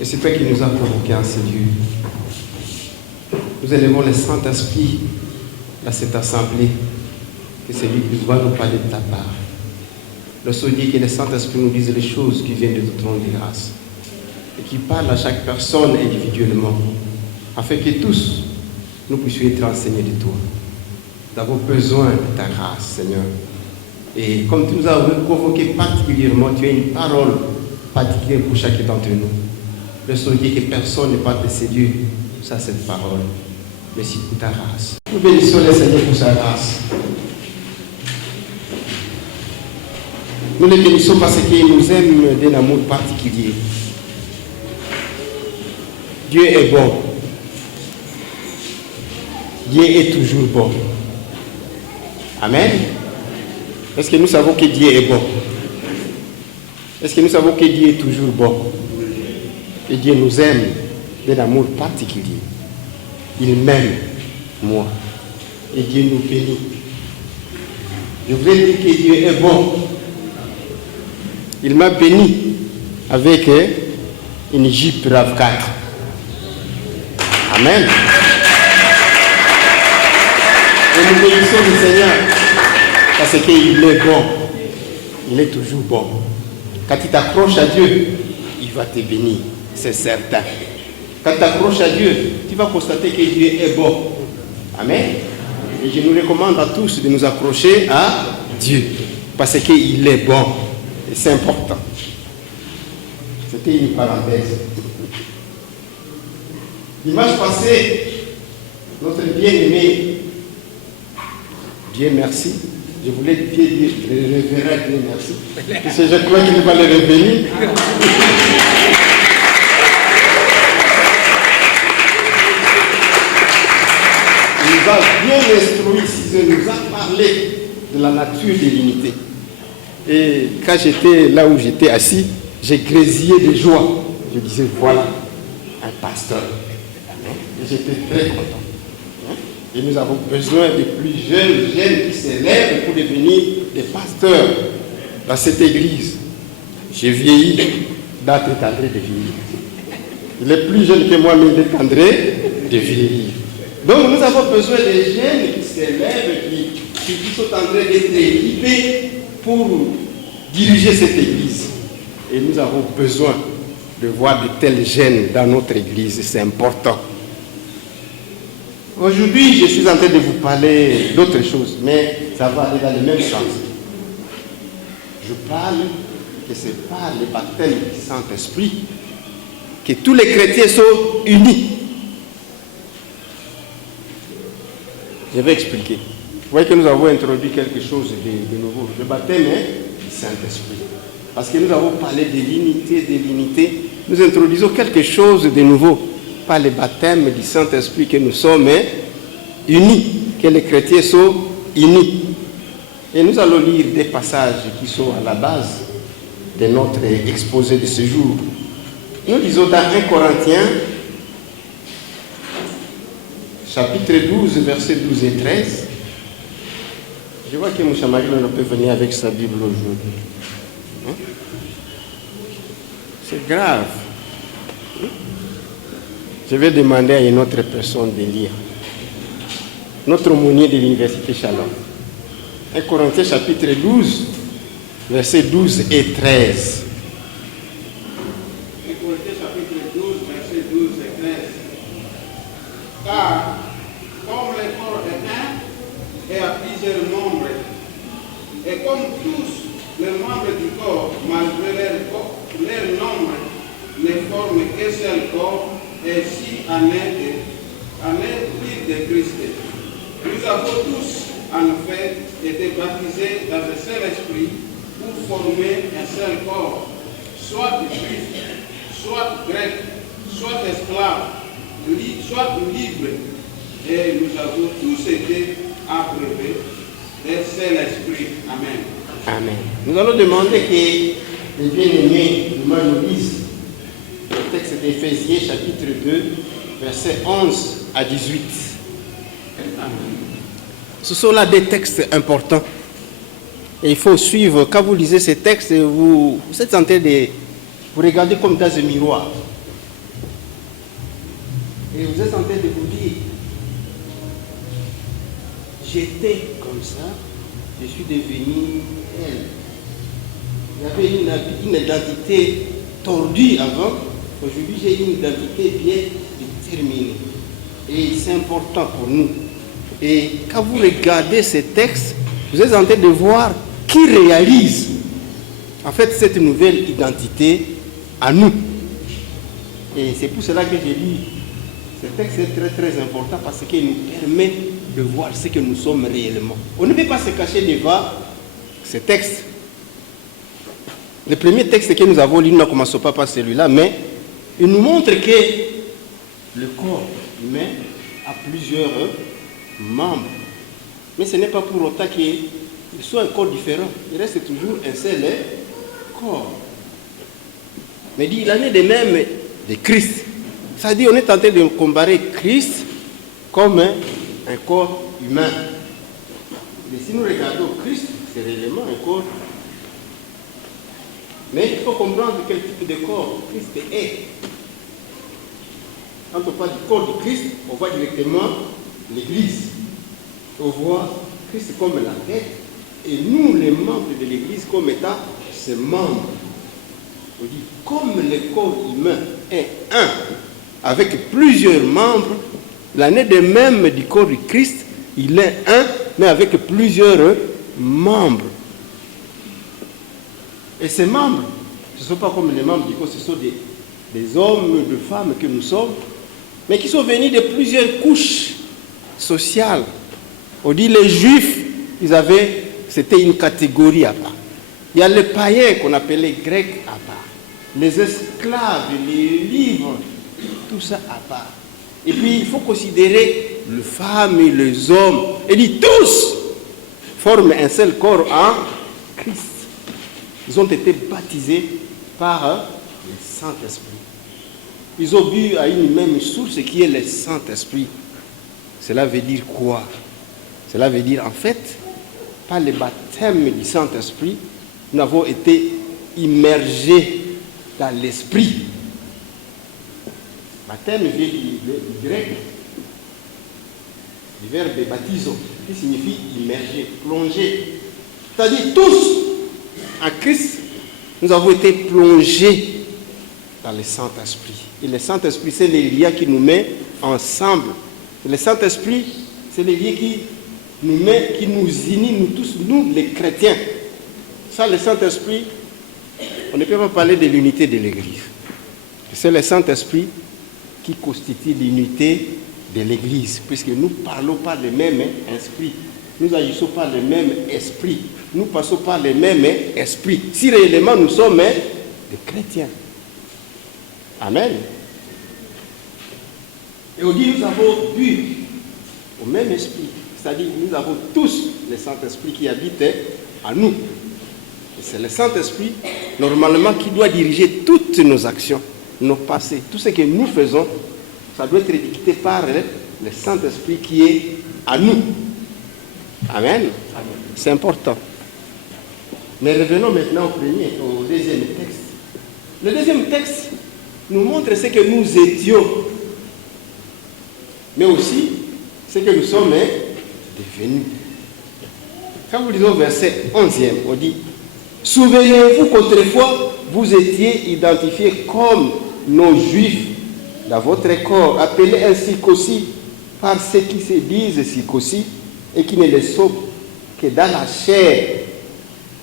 Et c'est toi qui nous as provoqués en ce Dieu. Nous élevons le Saint-Esprit à cette assemblée, que c'est lui qui va nous parler de ta part. Le Dieu que le Saint-Esprit nous dise les choses qui viennent de ton trône de grâce et qui parle à chaque personne individuellement, afin que tous nous puissions être enseignés de toi. Nous avons besoin de ta grâce, Seigneur. Et comme tu nous as convoqués particulièrement, tu as une parole particulière pour chacun d'entre nous. Le Dieu que personne n'est pas de séduire, ça cette parole. Merci pour ta grâce. Nous bénissons le Seigneur pour sa grâce. Nous le bénissons parce qu'il nous aime d'un amour particulier. Dieu est bon. Dieu est toujours bon. Amen. Est-ce que nous savons que Dieu est bon? Est-ce que nous savons que Dieu est toujours bon? Et Dieu nous aime d'un amour particulier. Il m'aime, moi. Et Dieu nous bénit. Je voudrais dire que Dieu est bon. Il m'a béni avec une Jeep RAV4. Amen. Et nous bénissons le Seigneur parce qu'il est bon. Il est toujours bon. Quand tu t'accroches à Dieu, il va te bénir, c'est certain. Quand tu t'accroches à Dieu, tu vas constater que Dieu est bon. Amen. Et je nous recommande à tous de nous accrocher à Dieu parce qu'il est bon. Et c'est important. C'était une parenthèse. Dimanche passé, notre bien-aimé, Dieu merci, je voulais dire le révérend Dieu merci, parce que je crois qu'il va le revenir. Il nous a bien instruit, il nous a parlé de la nature de l'unité. Et quand j'étais là où j'étais assis, j'ai grésillé de joie. Je disais, voilà, un pasteur. Et j'étais très content. Et nous avons besoin de plus jeunes qui s'élèvent pour devenir des pasteurs dans cette église. J'ai vieilli, date est en train de vieillir. Il est plus jeune que moi, mais il est en train de vieillir. Donc nous avons besoin de jeunes qui s'élèvent, qui sont en train d'être équipés pour diriger cette église. Et nous avons besoin de voir de tels jeunes dans notre église, c'est important. Aujourd'hui, je suis en train de vous parler d'autre chose, mais ça va aller dans le même sens. Je parle que c'est par le baptême du Saint-Esprit que tous les chrétiens sont unis. Je vais expliquer. Vous voyez que nous avons introduit quelque chose de nouveau. Le baptême du Saint-Esprit. Parce que nous avons parlé de l'unité. Nous introduisons quelque chose de nouveau. Par le baptême du Saint-Esprit que nous sommes unis, que les chrétiens sont unis. Et nous allons lire des passages qui sont à la base de notre exposé de ce jour. Nous lisons dans 1 Corinthiens, chapitre 12, versets 12 et 13. Je vois que Moussa Marie-Laure peut venir avec sa Bible aujourd'hui. Hein? C'est grave. Je vais demander à une autre personne de lire. Notre aumônier de l'Université Shalom. 1 Corinthiens chapitre 12, versets 12 et 13. 1 Corinthiens chapitre 12, versets 12 et 13. Car, comme le corps est un et a plusieurs membres, et comme tous les membres du corps, malgré leur nombre, ne forment qu'un seul corps, et si en est de Christ. Nous avons tous, en fait, été baptisés dans un seul esprit pour former un seul corps, soit juif, soit grec, soit esclave, soit libre. Et nous avons tous été approuvés d'un seul esprit. Amen. Amen. Nous allons demander que les bien-aimés nous lisent le texte d'Éphésiens chapitre 2, versets 11 à 18. Ce sont là des textes importants. Et il faut suivre. Quand vous lisez ces textes, vous êtes en train de vous regarder comme dans un miroir. Et vous êtes en train de vous dire, j'étais comme ça, je suis devenu elle. J'avais une identité tordue avant, aujourd'hui j'ai une identité bien déterminée. Et c'est important pour nous. Et quand vous regardez ces textes, vous êtes en train de voir qui réalise en fait cette nouvelle identité à nous. Et c'est pour cela que j'ai dit, ce texte est très très important parce qu'il nous permet de voir ce que nous sommes réellement. On ne peut pas se cacher devant ce texte. Le premier texte que nous avons lu, nous ne commençons pas par celui-là, mais il nous montre que le corps humain a plusieurs membres. Mais ce n'est pas pour autant qu'il soit un corps différent. Il reste toujours un seul corps. Mais il en est de même de Christ. C'est-à-dire, on est en train de comparer Christ comme un corps humain. Mais si nous regardons Christ, c'est réellement un corps. Mais il faut comprendre quel type de corps Christ est. Quand on parle du corps de Christ, on voit directement l'Église. On voit Christ comme la tête et nous, les membres de l'Église, comme étant ses membres. On dit, comme le corps humain est un, avec plusieurs membres, l'année de même du corps de Christ, il est un, mais avec plusieurs membres. Et ces membres, ce ne sont pas comme les membres du corps, ce sont des hommes, des femmes que nous sommes, mais qui sont venus de plusieurs couches sociales. On dit les Juifs, c'était une catégorie à part. Il y a les païens qu'on appelait les Grecs à part. Les esclaves, les livres, tout ça à part. Et puis il faut considérer les femmes et les hommes. Et dit tous forment un seul corps en Christ. Ils ont été baptisés par le Saint-Esprit. Ils ont bu à une même source qui est le Saint-Esprit. Cela veut dire quoi? Cela veut dire en fait, par le baptême du Saint-Esprit, nous avons été immergés dans l'Esprit. Baptême vient du grec, du verbe baptizo, qui signifie immerger, plonger. C'est-à-dire tous, en Christ, nous avons été plongés dans le Saint-Esprit. Et le Saint-Esprit, c'est le lien qui nous met ensemble. Et le Saint-Esprit, c'est le lien qui nous met, qui nous unit, nous tous, nous les chrétiens. Sans le Saint-Esprit, on ne peut pas parler de l'unité de l'Église. C'est le Saint-Esprit qui constitue l'unité de l'Église, puisque nous parlons par le même esprit, nous agissons par le même esprit, nous passons par le même esprit. Si réellement nous sommes des chrétiens. Amen. Et on dit nous avons bu au même esprit, c'est-à-dire nous avons tous le Saint-Esprit qui habite en nous. Et c'est le Saint-Esprit, normalement, qui doit diriger toutes nos actions, nos passés. Tout ce que nous faisons, ça doit être dicté par le Saint-Esprit qui est à nous. Amen. C'est important. Mais revenons maintenant au deuxième texte. Le deuxième texte nous montre ce que nous étions, mais aussi ce que nous sommes devenus. Quand vous lisez au verset 11e, on dit, souvenez-vous qu'autrefois, vous étiez identifiés comme nos Juifs dans votre corps, appelés ainsi qu'aussi par ceux qui se disent circoncis et qui ne le sont que dans la chair.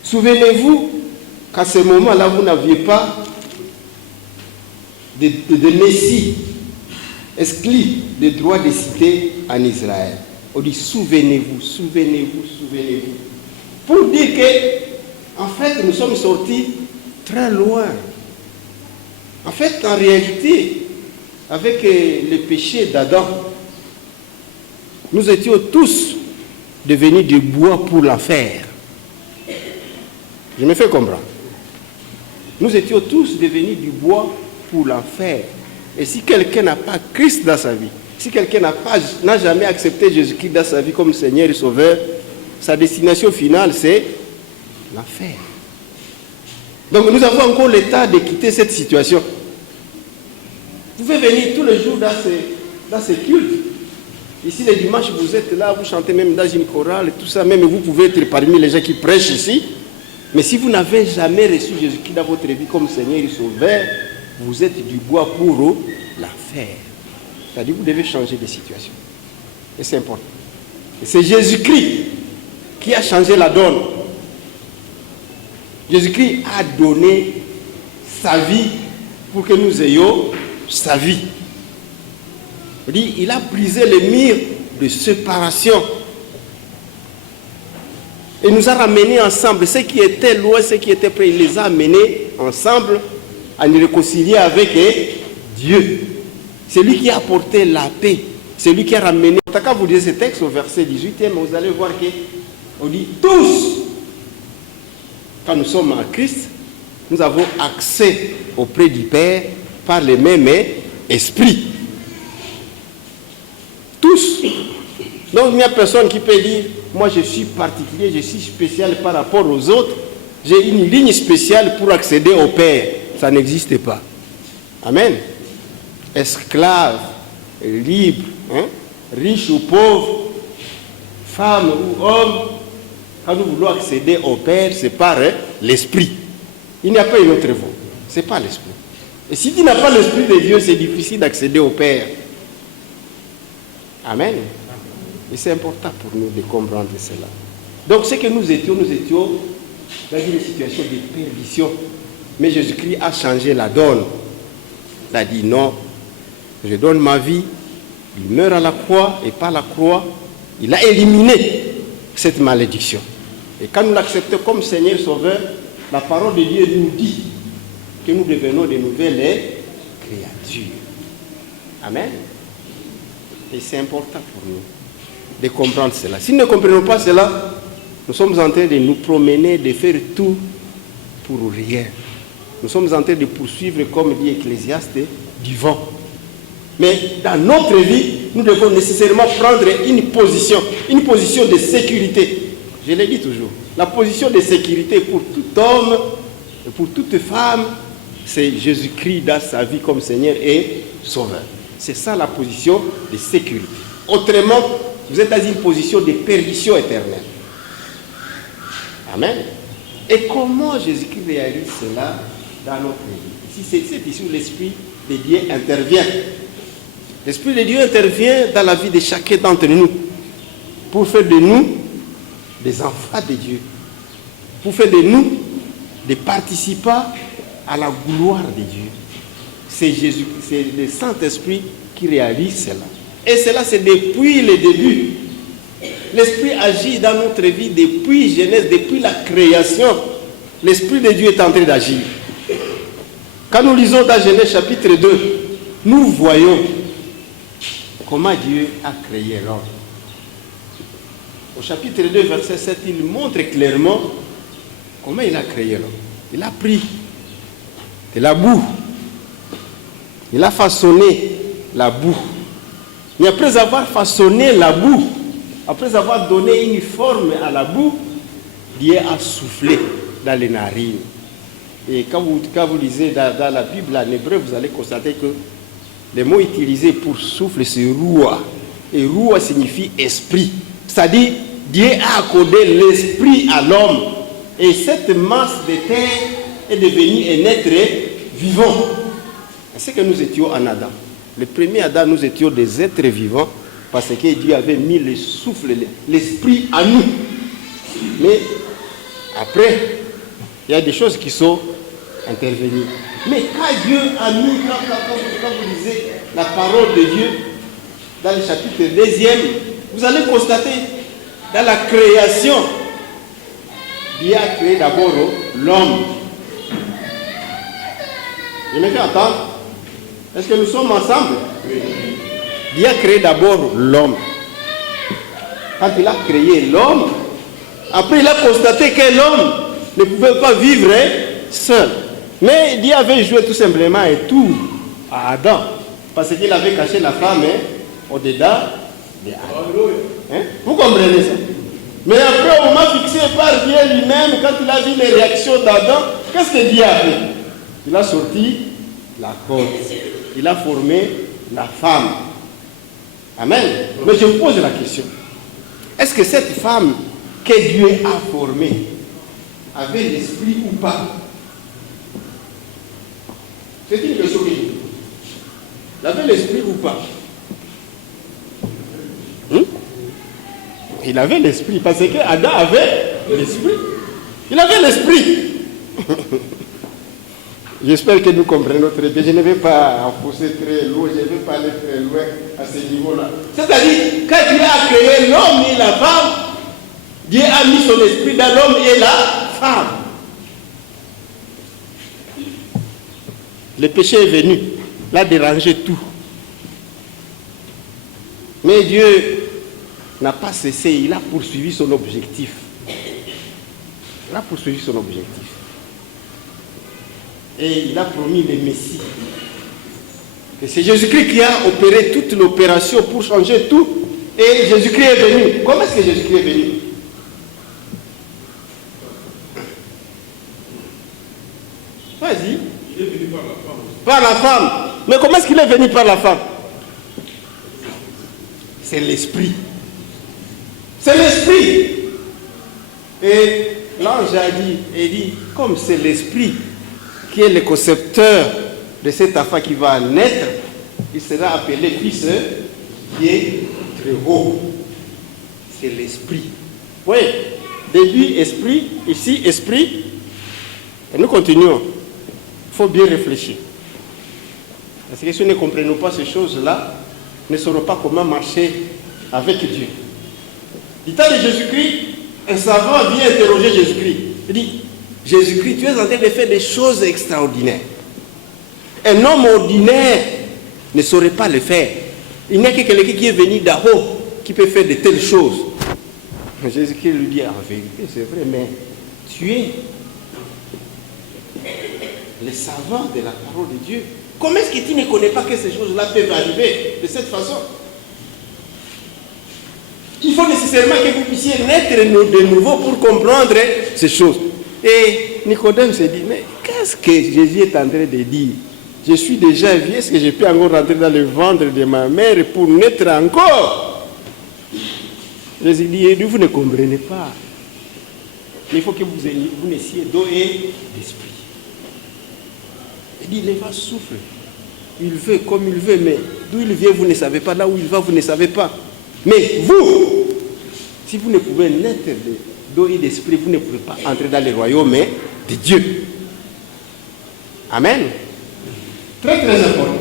Souvenez-vous qu'à ce moment-là, vous n'aviez pas de Messie exclut de droit de cité en Israël. On dit souvenez-vous, souvenez-vous, souvenez-vous. Pour dire que, en fait, nous sommes sortis très loin. En fait, en réalité, avec le péché d'Adam, nous étions tous devenus du bois pour l'enfer. Je me fais comprendre. Nous étions tous devenus du bois pour l'enfer. Et si quelqu'un n'a pas Christ dans sa vie, si quelqu'un n'a jamais accepté Jésus-Christ dans sa vie comme Seigneur et Sauveur, sa destination finale, c'est l'enfer. Donc nous avons encore le temps de quitter cette situation. Vous pouvez venir tous les jours dans dans ces cultes. Ici, les dimanches, vous êtes là, vous chantez même dans une chorale, tout ça, même vous pouvez être parmi les gens qui prêchent ici. Mais si vous n'avez jamais reçu Jésus-Christ dans votre vie comme Seigneur et Sauveur, vous êtes du bois pour la faire. C'est-à-dire que vous devez changer de situation. Et c'est important. Et c'est Jésus-Christ qui a changé la donne. Jésus-Christ a donné sa vie pour que nous ayons sa vie. Il a brisé les murs de séparation. Et nous a ramenés ensemble. Ceux qui étaient loin, ceux qui étaient près, il les a amenés ensemble à nous réconcilier avec Dieu. C'est lui qui a apporté la paix. C'est lui qui a ramené. Quand vous lisez ce texte au verset 18, vous allez voir qu'on dit tous, quand nous sommes en Christ, nous avons accès auprès du Père par le même esprit. Tous. Donc il n'y a personne qui peut dire, moi je suis particulier, je suis spécial par rapport aux autres, j'ai une ligne spéciale pour accéder au Père. Ça n'existe pas. Amen. Esclave, libre, riche ou pauvre, femme ou homme, quand nous voulons accéder au Père, c'est par l'Esprit. Il n'y a pas une autre voie. Ce n'est pas l'Esprit. Et si tu n'as pas l'Esprit de Dieu, c'est difficile d'accéder au Père. Amen. Et c'est important pour nous de comprendre cela. Donc ce que nous étions dans une situation de perdition. Mais Jésus-Christ a changé la donne. Il a dit non, je donne ma vie. Il meurt à la croix et par la croix, il a éliminé cette malédiction. Et quand nous l'acceptons comme Seigneur Sauveur, la parole de Dieu nous dit que nous devenons de nouvelles créatures. Amen. Et c'est important pour nous de comprendre cela. Si nous ne comprenons pas cela, nous sommes en train de nous promener, de faire tout pour rien. Nous sommes en train de poursuivre, comme dit Ecclésiaste, du vent. Mais dans notre vie, nous devons nécessairement prendre une position de sécurité. Je l'ai dit toujours. La position de sécurité pour tout homme et pour toute femme, c'est Jésus-Christ dans sa vie comme Seigneur et Sauveur. C'est ça la position de sécurité. Autrement, vous êtes dans une position de perdition éternelle. Amen. Et comment Jésus-Christ réalise cela dans notre vie? C'est ici où l'Esprit de Dieu intervient. L'Esprit de Dieu intervient dans la vie de chacun d'entre nous pour faire de nous des enfants de Dieu, pour faire de nous des participants à la gloire de Dieu. C'est Jésus, c'est le Saint-Esprit qui réalise cela. Et cela, c'est depuis le début. L'Esprit agit dans notre vie depuis Genèse, depuis la création. L'Esprit de Dieu est en train d'agir. Quand nous lisons dans Genèse chapitre 2, nous voyons comment Dieu a créé l'homme. Au chapitre 2, verset 7, il montre clairement comment il a créé l'homme. Il a pris de la boue. Il a façonné la boue. Mais après avoir façonné la boue, après avoir donné une forme à la boue, Dieu a soufflé dans les narines. Et quand vous lisez dans la Bible en hébreu, vous allez constater que les mots utilisés pour souffle, c'est roua. Et roua signifie esprit. C'est-à-dire, Dieu a accordé l'esprit à l'homme. Et cette masse de terre est devenue un être vivant. C'est que nous étions en Adam. Le premier Adam, nous étions des êtres vivants parce que Dieu avait mis le souffle, l'esprit à nous. Mais après, il y a des choses qui sont intervenues. Mais quand Dieu a mis, quand vous lisez la parole de Dieu, dans le chapitre 2, vous allez constater, dans la création, Dieu a créé d'abord l'homme. Et maintenant, attends, est-ce que nous sommes ensemble? Dieu a créé d'abord l'homme. Quand il a créé l'homme, après il a constaté que l'homme ne pouvait pas vivre seul. Mais Dieu avait joué tout simplement un tour à Adam. Parce qu'il avait caché la femme au-dedans de Adam. Vous comprenez ça? Mais après, au moment fixé par Dieu lui-même, quand il a vu les réactions d'Adam, qu'est-ce que Dieu a fait? Il a sorti la côte. Il a formé la femme. Amen. Mais je vous pose la question. Est-ce que cette femme que Dieu a formée avait l'esprit ou pas? C'est une question que je vous pose. Il avait l'esprit ou pas? Il avait l'esprit, parce que Adam avait l'esprit. Il avait l'esprit. J'espère que nous comprenons très bien. Je ne vais pas enfoncer très loin, je ne vais pas aller très loin à ce niveau-là. C'est-à-dire, quand Dieu a créé l'homme et la femme, Dieu a mis son esprit dans l'homme et la femme. Le péché est venu, il a dérangé tout. Mais Dieu n'a pas cessé, il a poursuivi son objectif. Il a poursuivi son objectif. Et il a promis le Messie. Et c'est Jésus-Christ qui a opéré toute l'opération pour changer tout. Et Jésus-Christ est venu. Comment est-ce que Jésus-Christ est venu? Vas-y. Il est venu par la femme. Par la femme. Mais comment est-ce qu'il est venu par la femme? C'est l'esprit. C'est l'esprit. Et l'ange a dit, comme c'est l'esprit qui est le concepteur de cet enfant qui va naître, il sera appelé fils qui est très haut. C'est l'esprit. Oui, début esprit, ici esprit. Et nous continuons. Il faut bien réfléchir. Parce que si nous ne comprenons pas ces choses-là, nous ne saurons pas comment marcher avec Dieu. Du temps de Jésus-Christ, un savant vient interroger Jésus-Christ. Il dit, Jésus-Christ, tu es en train de faire des choses extraordinaires. Un homme ordinaire ne saurait pas le faire. Il n'y a que quelqu'un qui est venu d'en haut qui peut faire de telles choses. Jésus-Christ lui dit, en vérité, c'est vrai, mais tu es le savant de la parole de Dieu. Comment est-ce que tu ne connais pas que ces choses-là peuvent arriver de cette façon? Il faut nécessairement que vous puissiez naître de nouveau pour comprendre ces choses. Et Nicodème s'est dit, mais qu'est-ce que Jésus est en train de dire? Je suis déjà vieux, est-ce que je peux encore rentrer dans le ventre de ma mère pour naître encore? Jésus dit, vous ne comprenez pas. Il faut que vous naissiez d'eau et d'esprit. Il dit, il va souffler. Il veut comme il veut, mais d'où il vient, vous ne savez pas. Là où il va, vous ne savez pas. Mais vous, si vous ne pouvez naître d'eau et d'esprit, vous ne pouvez pas entrer dans le royaume de Dieu. Amen. Très très important.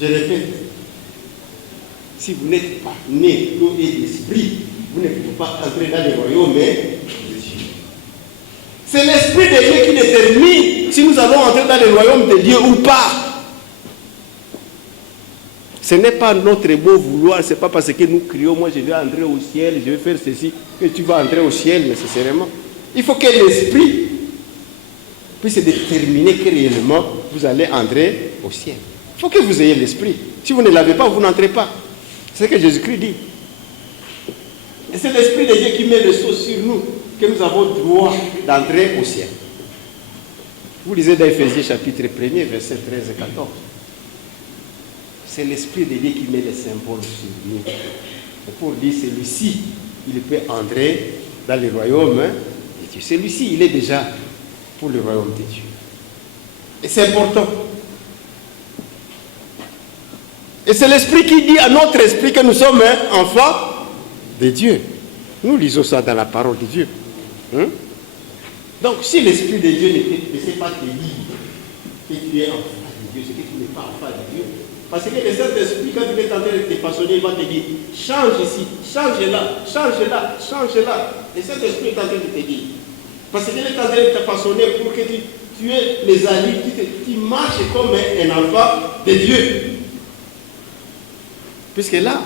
Je répète, si vous n'êtes pas né d'eau et d'esprit, vous ne pouvez pas entrer dans le royaume de Dieu. C'est l'esprit de Dieu qui détermine si nous allons entrer dans le royaume de Dieu ou pas. Ce n'est pas notre beau vouloir, ce n'est pas parce que nous crions, moi je vais entrer au ciel, je vais faire ceci, que tu vas entrer au ciel nécessairement. Il faut que l'esprit puisse déterminer que réellement vous allez entrer au ciel. Il faut que vous ayez l'esprit. Si vous ne l'avez pas, vous n'entrez pas. C'est ce que Jésus-Christ dit. Et c'est l'esprit de Dieu qui met le sceau sur nous, que nous avons droit d'entrer au ciel. Vous lisez dans Éphésiens chapitre 1er, versets 13 et 14. C'est l'esprit de Dieu qui met les symboles sur nous. Et pour dire, celui-ci, il peut entrer dans le royaume de Dieu. Celui-ci, il est déjà pour le royaume de Dieu. Et c'est important. Et c'est l'esprit qui dit à notre esprit que nous sommes enfants de Dieu. Nous lisons ça dans la parole de Dieu. Donc, si l'esprit de Dieu ne sait pas te dire que tu es enfant de Dieu, c'est que tu n'es pas enfant de Dieu. Parce que le Saint-Esprit, quand il est en train de te façonner, il va te dire, change ici, change là, change là, change là. Le Saint-Esprit est en train de te dire. Parce qu'il est en train de te façonner pour que tu aies les alliés, tu marches comme un enfant de Dieu. Puisque là,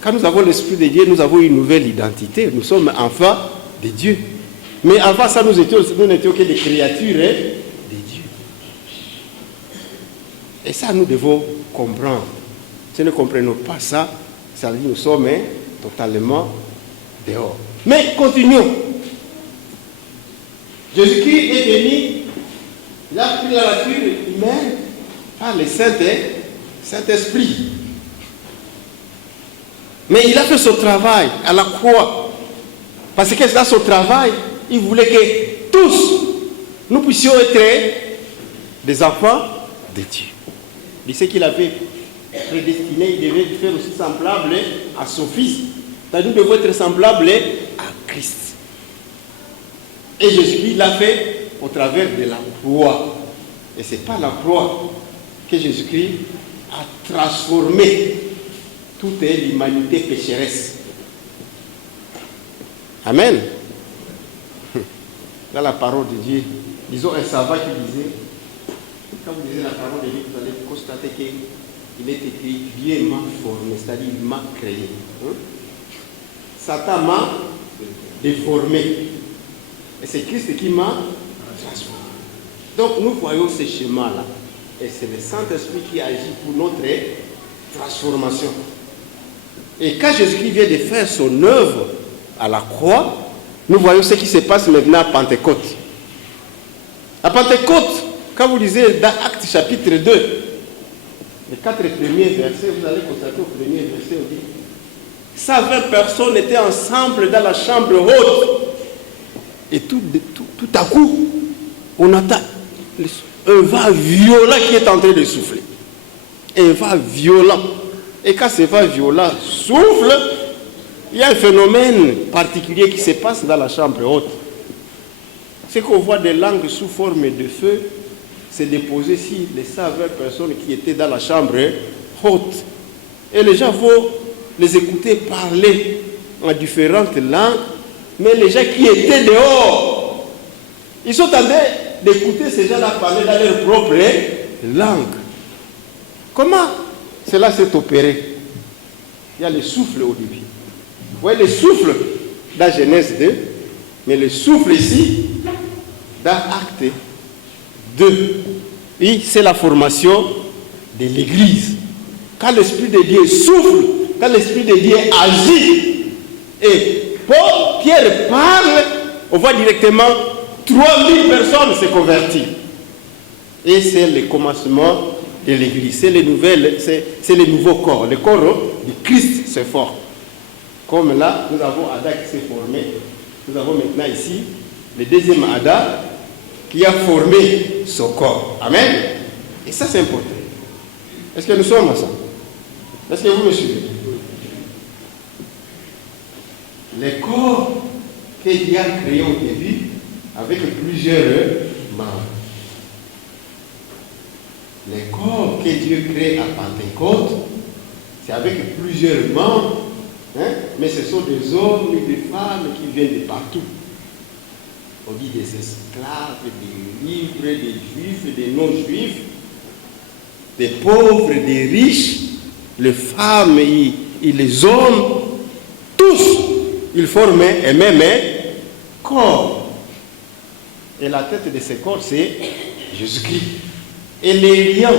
quand nous avons l'Esprit de Dieu, nous avons une nouvelle identité. Nous sommes enfants de Dieu. Mais avant ça, nous n'étions que des créatures de Dieu. Et ça, nous devons comprendre. Si nous ne comprenons pas ça, ça veut dire que nous sommes totalement dehors. Mais continuons. Jésus-Christ est venu, il a pris la nature humaine par le Saint-Esprit. Mais il a fait son travail à la croix. Parce que dans son travail, il voulait que tous, nous puissions être des enfants de Dieu. Il sait qu'il avait prédestiné, il devait faire aussi semblable à son Fils. C'est-à-dire nous devons être semblables à Christ. Et Jésus-Christ l'a fait au travers de la croix. Et ce n'est pas la croix que Jésus-Christ a transformé toute l'humanité pécheresse. Amen. Dans la parole de Dieu, disons un savant qui disait, quand vous lisez la parole de Dieu, vous allez constater qu'il est écrit Dieu m'a formé, c'est-à-dire il m'a créé. Satan m'a déformé. Et c'est Christ qui m'a transformé. Donc nous voyons ce schéma-là. Et c'est le Saint-Esprit qui agit pour notre transformation. Et quand Jésus-Christ vient de faire son œuvre à la croix, nous voyons ce qui se passe maintenant à Pentecôte. À Pentecôte, quand vous lisez dans Actes chapitre 2, les 4 premiers versets, vous allez constater au premier verset, on dit 120 personnes étaient ensemble dans la chambre haute. Et tout à coup, on entend un vent violent qui est en train de souffler. Un vent violent. Et quand ce vent violent souffle, il y a un phénomène particulier qui se passe dans la chambre haute. C'est qu'on voit des langues sous forme de feu se déposer sur les 120 personnes qui étaient dans la chambre haute. Et les gens vont les écouter parler en différentes langues, mais les gens qui étaient dehors, ils sont en train d'écouter ces gens-là parler dans leur propre langue. Comment cela s'est opéré? Il y a le souffle au début. Vous voyez le souffle dans Genèse 2, mais le souffle ici dans Acte 2. Et c'est la formation de l'Église. Quand l'Esprit de Dieu souffle, quand l'Esprit de Dieu agit, et Pierre parle, on voit directement 3000 personnes se convertir. Et c'est le commencement de l'Église. C'est le nouveau corps. Le corps du Christ se forme. Comme là, nous avons Adam qui s'est formé. Nous avons maintenant ici le deuxième Adam qui a formé son corps. Amen. Et ça, c'est important. Est-ce que nous sommes ensemble? Est-ce que vous me suivez? Le corps que Dieu a créé au début avec plusieurs membres. Le corps que Dieu crée à Pentecôte, c'est avec plusieurs membres, hein? Mais ce sont des hommes et des femmes qui viennent de partout. On dit des esclaves, des libres, des juifs, des non-juifs, des pauvres, des riches, les femmes et les hommes, tous, ils forment un même corps. Et la tête de ce corps, c'est Jésus-Christ. Et les liens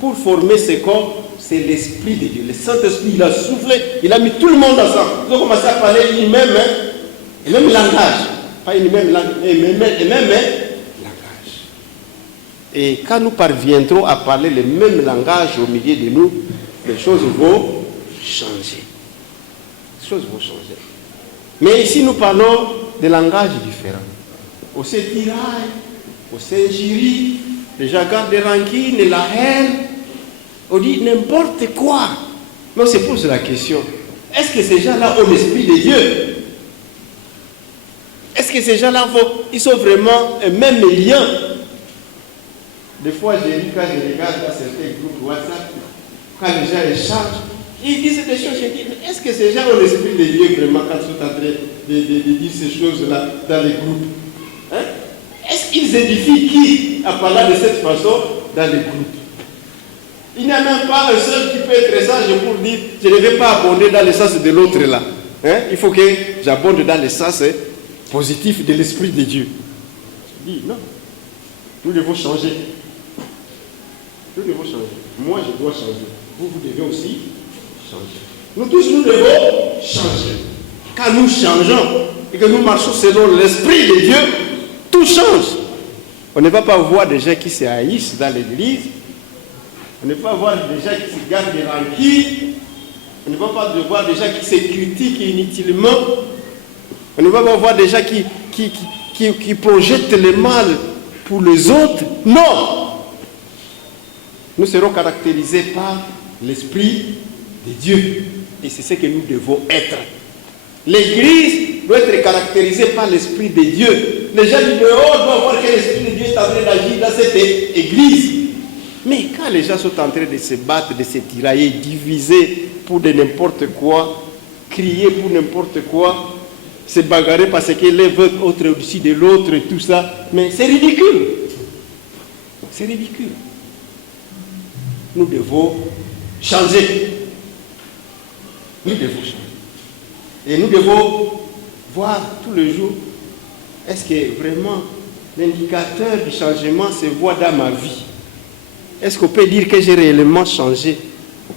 pour former ce corps, c'est l'Esprit de Dieu. Le Saint-Esprit, il a soufflé, il a mis tout le monde ensemble. Ils ont commencé à parler le même langage. Pas une même langue, mais même langage. Et quand nous parviendrons à parler le même langage au milieu de nous, les choses vont changer. Les choses vont changer. Mais ici, nous parlons de langages différents. On se tiraille, on s'injurie, les gens gardent des rancines, la haine. On dit n'importe quoi. Mais on se pose la question, est-ce que ces gens-là ont l'Esprit de Dieu? Est-ce que ces gens-là, ils sont vraiment un même lien? Des fois, j'ai lu quand je regarde dans certains groupes WhatsApp, quand les gens échangent, ils disent des choses, je dis, mais est-ce que ces gens ont l'Esprit de Dieu vraiment quand ils sont en train de dire ces choses-là dans les groupes? Hein? Est-ce qu'ils édifient qui en parlant de cette façon dans les groupes? Il n'y a même pas un seul qui peut être sage pour dire, je ne vais pas abonder dans le sens de l'autre là. Hein? Il faut que j'abonde dans le sens positif de l'Esprit de Dieu. Je dis, non. Nous devons changer. Nous devons changer. Moi, je dois changer. Vous devez aussi changer. Nous tous, nous devons changer. Quand nous changeons et que nous marchons selon l'Esprit de Dieu, tout change. On ne va pas voir des gens qui se haïssent dans l'église. On ne va pas voir des gens qui se gardent des rancunes. On ne va pas voir des gens qui se critiquent inutilement. On ne va pas voir des gens qui projettent le mal pour les autres. Non! Nous serons caractérisés par l'Esprit de Dieu. Et c'est ce que nous devons être. L'Église doit être caractérisée par l'Esprit de Dieu. Les gens du dehors doivent voir que l'Esprit de Dieu est en train d'agir dans cette Église. Mais quand les gens sont en train de se battre, de se tirailler, diviser pour de n'importe quoi, crier pour n'importe quoi, se bagarrer parce que l'un veut être au-dessus de l'autre et tout ça, mais c'est ridicule. C'est ridicule. Nous devons changer. Nous devons changer. Et nous devons voir tous les jours, est-ce que vraiment l'indicateur du changement se voit dans ma vie? Est-ce qu'on peut dire que j'ai réellement changé?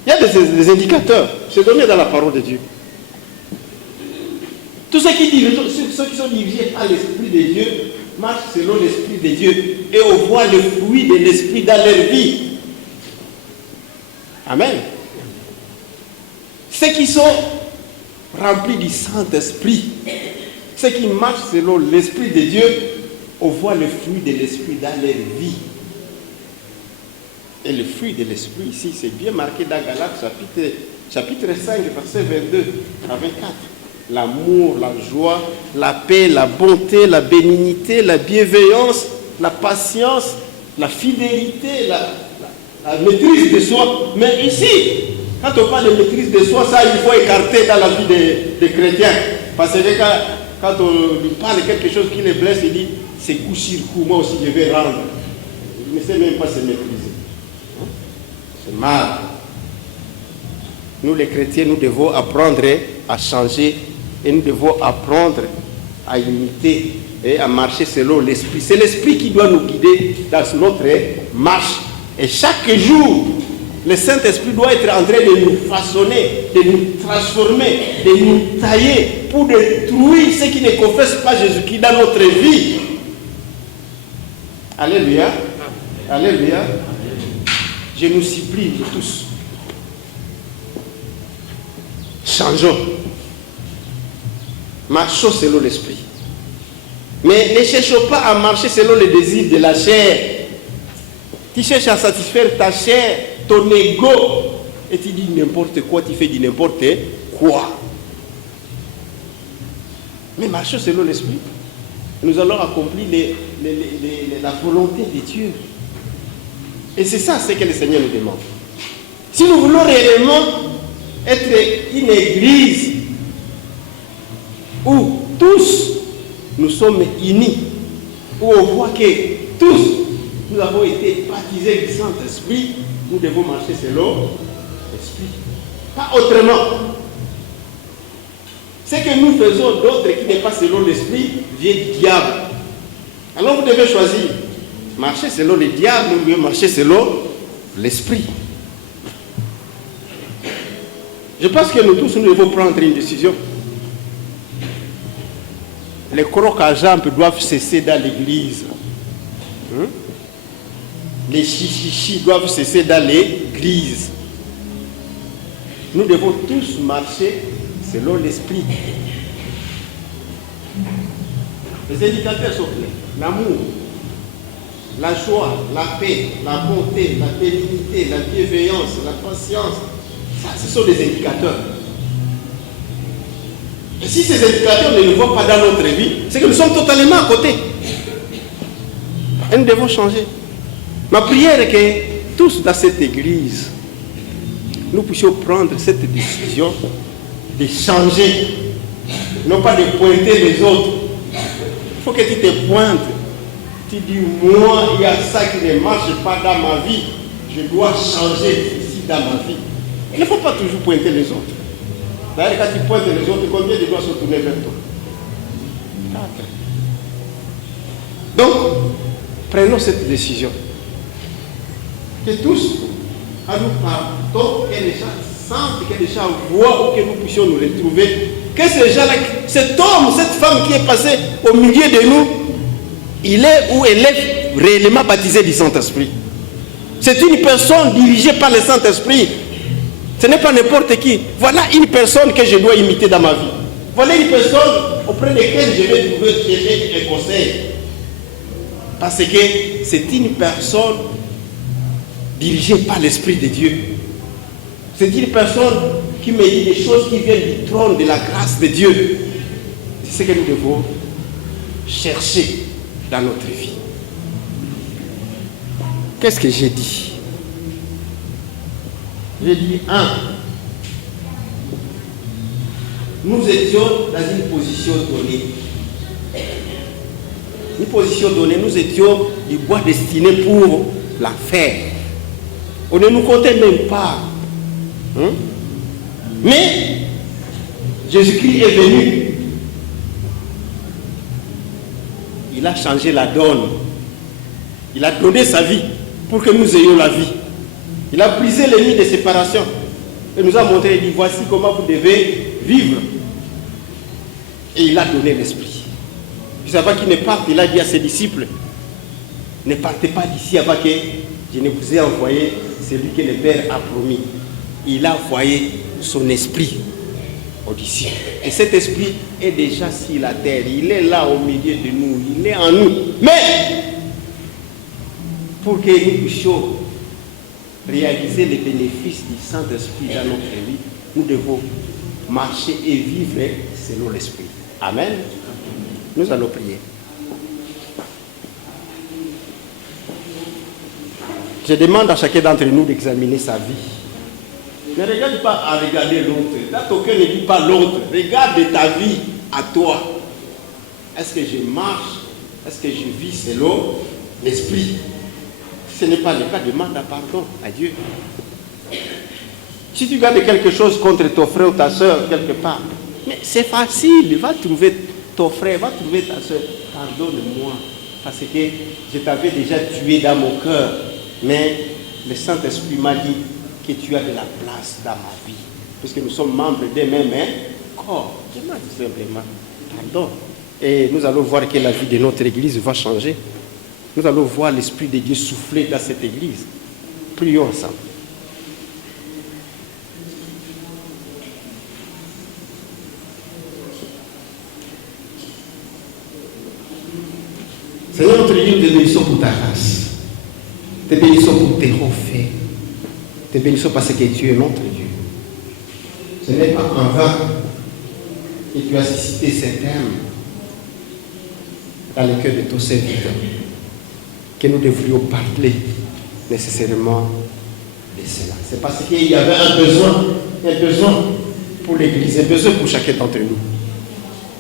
Il y a des indicateurs, c'est donné dans la parole de Dieu. Tous ceux qui sont dirigés par l'Esprit de Dieu marchent selon l'Esprit de Dieu et on voit le fruit de l'Esprit dans leur vie. Amen. Ceux qui sont remplis du Saint-Esprit, ceux qui marchent selon l'Esprit de Dieu, on voit le fruit de l'Esprit dans leur vie. Et le fruit de l'Esprit ici, c'est bien marqué dans Galates chapitre 5, verset 22 à 24. L'amour, la joie, la paix, la bonté, la bénignité, la bienveillance, la patience, la fidélité, la maîtrise de soi. Mais ici, quand on parle de maîtrise de soi, ça il faut écarter dans la vie des chrétiens. Parce que quand on lui parle de quelque chose qui les blesse, il dit, c'est coup sur coup, moi aussi je vais rendre. Il ne sait même pas se maîtriser. C'est mal. Nous les chrétiens, nous devons apprendre à changer et nous devons apprendre à imiter et à marcher selon l'Esprit. C'est l'Esprit qui doit nous guider dans notre marche. Et chaque jour, le Saint-Esprit doit être en train de nous façonner, de nous transformer, de nous tailler pour détruire ceux qui ne confessent pas Jésus-Christ dans notre vie. Alléluia. Alléluia. Je nous supplie tous. Changeons. Marchons selon l'Esprit. Mais ne cherchons pas à marcher selon les désirs de la chair. Tu cherches à satisfaire ta chair, ton ego, et tu dis n'importe quoi, tu fais du n'importe quoi. Mais marchons selon l'Esprit. Nous allons accomplir la volonté de Dieu. Et c'est ça ce que le Seigneur nous demande. Si nous voulons réellement être une église où tous nous sommes unis, où on voit que tous nous avons été baptisés du Saint-Esprit, nous devons marcher selon l'Esprit. Pas autrement. Ce que nous faisons d'autres qui n'est pas selon l'Esprit vient du diable. Alors vous devez choisir. Marcher selon le diable ou bien marcher selon l'Esprit. Je pense que nous tous, nous devons prendre une décision. Les crocs à jambes doivent cesser dans l'église. Les chichichis doivent cesser dans l'église. Nous devons tous marcher selon l'Esprit. Les indicateurs sont clairs. L'amour, la joie, la paix, la bonté, la bénignité, la bienveillance, la patience. Ça, ce sont des indicateurs. Et si ces indicateurs ne les voient pas dans notre vie, c'est que nous sommes totalement à côté. Et nous devons changer. Ma prière est que tous dans cette église, nous puissions prendre cette décision de changer. Non pas de pointer les autres. Il faut que tu te pointes. Tu dis, moi, il y a ça qui ne marche pas dans ma vie. Je dois changer ceci dans ma vie. Il ne faut pas toujours pointer les autres. D'ailleurs, quand tu pointes les autres, combien de doigts se tourner vers toi? 4. Donc, prenons cette décision. Que tous, quand nous partons, que les gens sentent, que les gens voient, ou que nous puissions nous retrouver, que ces gens-là, cet homme, cette femme qui est passée au milieu de nous, il est ou elle est réellement baptisé du Saint-Esprit. C'est une personne dirigée par le Saint-Esprit. Ce n'est pas n'importe qui. Voilà une personne que je dois imiter dans ma vie. Voilà une personne auprès de laquelle je vais trouver chercher un conseil. Parce que c'est une personne dirigée par l'Esprit de Dieu. C'est une personne qui me dit des choses qui viennent du trône de la grâce de Dieu. C'est ce que nous devons chercher dans notre vie. Qu'est-ce que j'ai dit? J'ai dit, nous étions dans une position donnée. Une position donnée, nous étions du bois destiné pour la faire. On ne nous comptait même pas. Mais Jésus-Christ est venu. Il a changé la donne. Il a donné sa vie pour que nous ayons la vie. Il a brisé les lits de séparation. Et nous a montré, il dit, voici comment vous devez vivre. Et il a donné l'esprit. Puis avant qu'il ne parte, il a dit à ses disciples, ne partez pas d'ici avant que je ne vous ai envoyé celui que le Père a promis. Il a envoyé son esprit aux disciples. Et cet esprit est déjà sur la terre. Il est là au milieu de nous. Il est en nous. Mais, pour que nous puissions réaliser les bénéfices du Saint-Esprit dans notre vie, nous devons marcher et vivre selon l'Esprit. Amen. Nous allons prier. Je demande à chacun d'entre nous d'examiner sa vie. Ne regarde pas à regarder l'autre. Là, ton cœur ne dit pas l'autre. Regarde ta vie à toi. Est-ce que je marche? Est-ce que je vis selon l'Esprit? Ce n'est pas le cas, demande pardon à Dieu. Si tu gardes quelque chose contre ton frère ou ta soeur quelque part, mais c'est facile, va trouver ton frère, va trouver ta soeur. Pardonne-moi, parce que je t'avais déjà tué dans mon cœur, mais le Saint-Esprit m'a dit que tu as de la place dans ma vie, puisque nous sommes membres d'un même corps. Demande simplement pardon. Et nous allons voir que la vie de notre Église va changer. Nous allons voir l'Esprit de Dieu souffler dans cette Église. Prions ensemble. Seigneur, notre Dieu, nous te bénissons pour ta grâce. Te bénissons pour tes refaits. Te bénissons parce que tu es notre Dieu. Ce n'est pas en vain que tu as suscité cet âme dans le cœur de tous ces serviteurs. Que nous devrions parler nécessairement de cela. C'est parce qu'il y avait un besoin pour l'Église, un besoin pour chacun d'entre nous.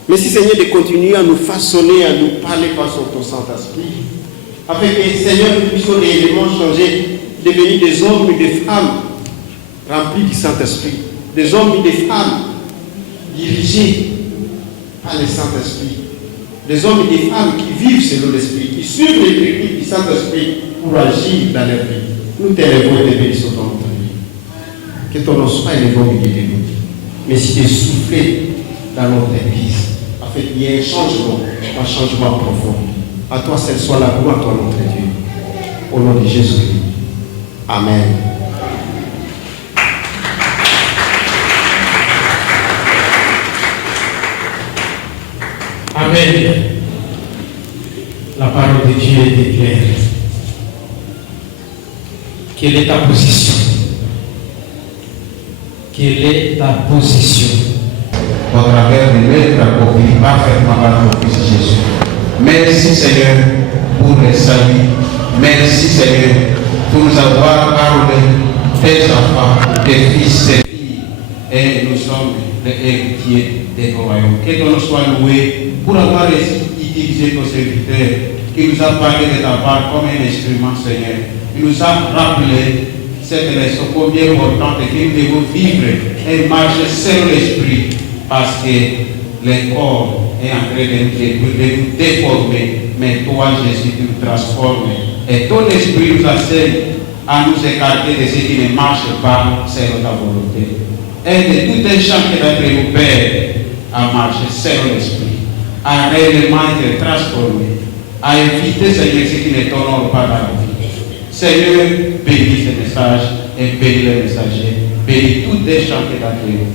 Mais si Seigneur de continuer à nous façonner, à nous parler par ton Saint-Esprit, afin que Seigneur nous puissions réellement changer, devenir des hommes et des femmes remplis du Saint-Esprit, des hommes et des femmes dirigés par le Saint-Esprit, des hommes et des femmes qui vivent selon l'Esprit, qui suivent les techniques du Saint-Esprit pour agir dans leur vie. Nous t'élèvons et te bénissons dans notre vie. Que ton nom soit élevé au milieu de nous. Mais si tu es soufflé dans notre Église, afin qu'il y ait un changement profond. À toi seul soit la gloire, toi notre Dieu. Au nom de Jésus-Christ. Amen. Amen. La parole de Dieu est claire. Quelle est ta position? Quelle est ta position? Au travers de l'être accompli parfaitement par notre Fils Jésus. Merci Seigneur pour le salut. Merci Seigneur pour nous avoir parlé tes enfants, tes fils, tes filles. Et nous sommes les héritiers des royaumes. Que ton nom soit loué pour avoir utilisé nos serviteurs, qui nous a parlé de ta part comme un instrument, Seigneur. Il nous a rappelé cette leçon combien importante que nous devons vivre et marcher selon l'esprit, parce que le corps est en train de nous déformer, mais toi, Jésus, tu nous transformes. Et ton esprit nous enseigne à nous écarter de ce qui ne marche pas selon ta volonté. Aide tout un chacun d'entre nous, Père, à marcher selon l'esprit, à réellement être transformé, à éviter, Seigneur, ce qui ne t'honore pas dans la vie. Seigneur, bénis ce message et bénis les messagers. bénis tous les chantiers d'entre nous.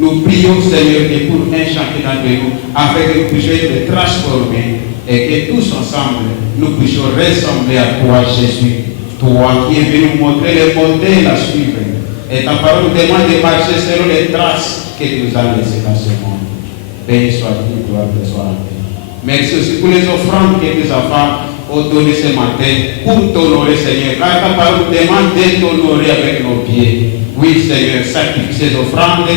Nous prions, Seigneur, que pour un chantier d'entre nous, afin que nous puissions être transformés et que tous ensemble, nous puissions ressembler à toi, Jésus. Toi qui es venu nous montrer les montées et la suivre. Et ta parole nous demande de marcher selon les traces que tu nous as laissées dans ce monde. Béni sois-tu, gloire te soit rendue. Merci aussi pour les offrandes que tes enfants ont données ce matin pour t'honorer, Seigneur. Car ta parole nous demande de t'honorer avec nos pieds. Oui, Seigneur, sacrifie ces offrandes.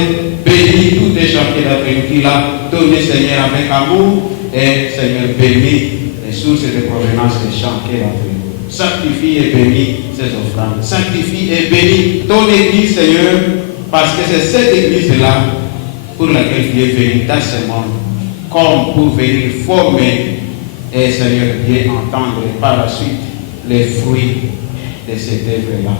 Bénis tous tes chantiers d'entre qu'il a donné, Seigneur, avec amour. Et, Seigneur, bénis les sources de provenance des chantiers d'entre nous. Sanctifie et bénis ces offrandes. Sanctifie et bénis ton église, Seigneur, parce que c'est cette église-là pour laquelle tu es venu dans ce monde, comme pour venir former et, Seigneur, bien entendre par la suite les fruits de cette œuvre-là.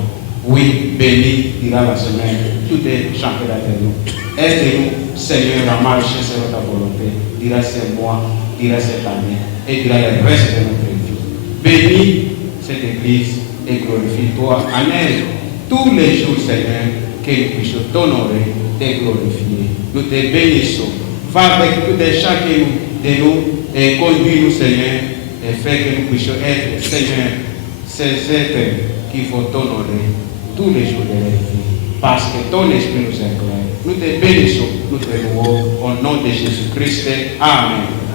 Oui, béni, dira la semaine, tout est chanté d'entre nous. Aide-nous, Seigneur, à marcher selon ta volonté, dira ce mois, dira cette année, et dira le reste de notre vie. Bénis cette église et glorifie-toi en elle tous les jours, Seigneur, que nous puissions t'honorer et glorifier. Nous te bénissons. Va avec tous les chacun de nous et conduis-nous, Seigneur, et fais que nous puissions être, Seigneur, ces êtres qu'il faut t'honorer tous les jours de la vie, parce que ton esprit nous éclaire. Nous te bénissons, nous te louons au nom de Jésus-Christ. Amen.